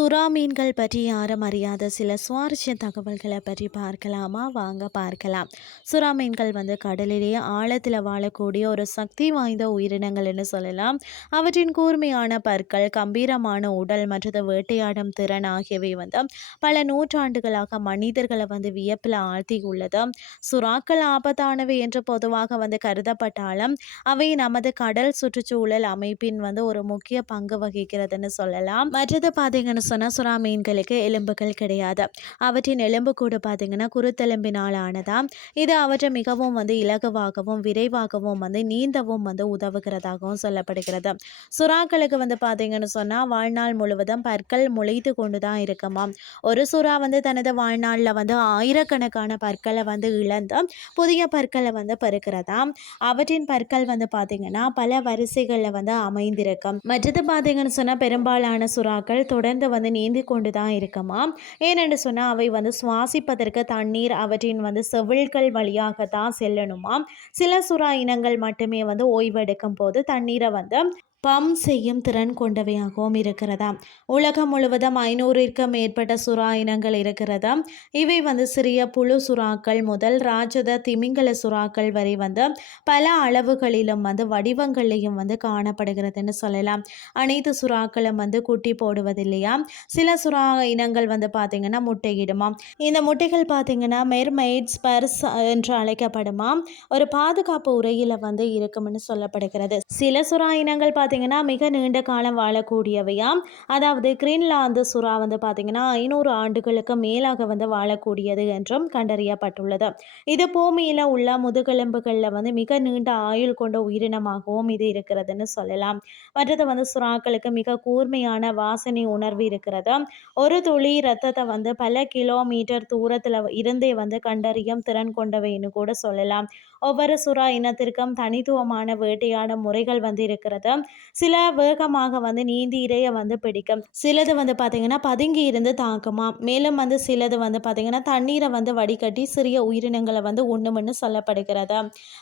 சுறா மீன்கள் பற்றி யாரும் அறியாத சில சுவாரஸ்ய தகவல்களை பற்றி பார்க்கலாமா? வாங்க பார்க்கலாம். சுறா மீன்கள் வந்து கடலிலேயே ஆழத்தில் வாழக்கூடிய ஒரு சக்தி வாய்ந்த உயிரினங்கள்னு சொல்லலாம். அவற்றின் கூர்மையான பற்கள் கம்பீரமான உடல் மற்றது வேட்டையாடும் திறன் ஆகியவை வந்து பல நூற்றாண்டுகளாக மனிதர்களை வந்து வியப்பில் ஆழ்த்தி உள்ளது. சுறாக்கள் ஆபத்தானவை என்று பொதுவாக வந்து கருதப்பட்டாலும் அவை நமது கடல் சுற்றுச்சூழல் அமைப்பின் வந்து ஒரு முக்கிய பங்கு வகிக்கிறதுன்னு சொல்லலாம். மற்றது பார்த்தீங்கன்னு சொன்னால் சுறா மீன்களுக்கு எலும்புகள் கிடையாது. அவற்றின் எலும்பு கூட பார்த்தீங்கன்னா குருத்தெலும்பினால் ஆனதாம் இது அவற்றை மிகவும் வந்து இலகுவாகவும் விரைவாகவும் வந்து நீந்தவும் வந்து உதவுகிறதாகவும் சொல்லப்படுகிறது. சுறாக்களுக்கு வந்து பார்த்தீங்கன்னு சொன்னால் வாழ்நாள் முழுவதும் பற்கள் முளைத்து கொண்டு தான் இருக்குமாம். ஒரு சுறா வந்து தனது வாழ்நாளில் வந்து ஆயிரக்கணக்கான பற்களை வந்து இழந்து புதிய பற்களை வந்து பெருக்கிறதாம் அவற்றின் பற்கள் வந்து பார்த்தீங்கன்னா பல வரிசைகளில் வந்து அமைந்திருக்கும். மற்றது பார்த்தீங்கன்னு சொன்னால் பெரும்பாலான சுறாக்கள் தொடர்ந்து வந்து வந்து நீந்தி கொண்டு தான் இருக்குமா? ஏனென்று சொன்னால் அவை வந்து சுவாசிப்பதற்கு தண்ணீர் அவற்றின் வந்து செவில்கள் வழியாக தான் செல்லணுமா? சில சுறா இனங்கள் மட்டுமே வந்து ஓய்வெடுக்கும் போது தண்ணீரை வந்து பம்ப் செய்யும் திறன் கொண்டவையாகவும் இருக்கிறதா? உலகம் முழுவதும் ஐநூறிற்கும் மேற்பட்ட சுறா இனங்கள் இருக்கிறதா? இவை வந்து சிறிய புழு சுறாக்கள் முதல் ராஜத திமிங்கல சுறாக்கள் வரை வந்து பல அளவுகளிலும் வந்து வடிவங்களையும் வந்து காணப்படுகிறதுன்னு சொல்லலாம். அனைத்து சுறாக்களும் வந்து குட்டி போடுவதில்லையா? சில சுறா இனங்கள் வந்து பார்த்திங்கன்னா முட்டையிடுமா? இந்த முட்டைகள் பார்த்திங்கன்னா மெர்மெய்ட்ஸ் பர்ஸ் என்று அழைக்கப்படுமா? ஒரு பாதுகாப்பு உரையில் வந்து இருக்கும்னு சொல்லப்படுகிறது. சில சுறா இனங்கள் பார்த்திங்கன்னா மிக நீண்ட காலம் வாழக்கூடியவையாம். அதாவது கிரீன்லாந்து சுறா வந்து பார்த்தீங்கன்னா ஐநூறு ஆண்டுகளுக்கு மேலாக வந்து வாழக்கூடியது என்றும் கண்டறியப்பட்டுள்ளது. இது பூமியில் உள்ள முதுகெலும்புகளில் வந்து மிக நீண்ட ஆயுள் கொண்ட உயிரினமாகவும் இது இருக்கிறதுன்னு சொல்லலாம். மற்றது வந்து சுறாக்களுக்கு மிக கூர்மையான வாசனை உணர்வு இருக்கிறது. ஒரு துளி ரத்தத்தை வந்து பல கிலோமீட்டர் தூரத்தில் இருந்தே வந்து கண்டறியும் திறன் கொண்டவைன்னு கூட சொல்லலாம். ஒவ்வொரு சுறா இனத்திற்கும் தனித்துவமான வேட்டையாடும் முறைகள் வந்து இருக்கிறது. சில வேகமாக வந்து நீந்தி இறைய வந்து பிடிக்கும். சிலது வந்து பார்த்திங்கன்னா பதுங்கி இருந்து தாக்குமா மேலும் வந்து சிலது வந்து பார்த்திங்கன்னா தண்ணீரை வந்து வடிகட்டி சிறிய உயிரினங்களை வந்து உண்ணும்னு சொல்லப்படுகிறது?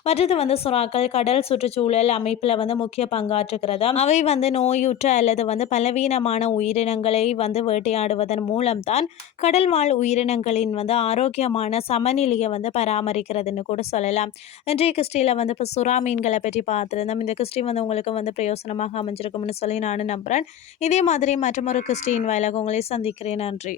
மற்றது வந்து சுறாக்கள் கடல் சுற்றுச்சூழல் அமைப்பில் வந்து முக்கிய பங்காற்றுகிறது? அவை வந்து நோயுற்ற அல்லது வந்து பலவீனமான உயிரினங்களை வந்து வேட்டையாடுவதன் மூலம்தான் கடல் வாழ் உயிரினங்களின் வந்து ஆரோக்கியமான சமநிலையை வந்து பராமரிக்கிறதுன்னு கூட சொல்லலாம். இன்றைய கிறிஸ்டியில் வந்து இப்போ சுறா மீன்களை பற்றி பார்த்துருந்தோம். இந்த கிறிஸ்டி வந்து உங்களுக்கு வந்து பிரயோசனமாக அமைஞ்சிருக்கும்னு சொல்லி நான் நம்புகிறேன் இதே மாதிரி மற்றொரு கிறிஸ்டின் வாயிலாக உங்களை சந்திக்கிறேன். நன்றி.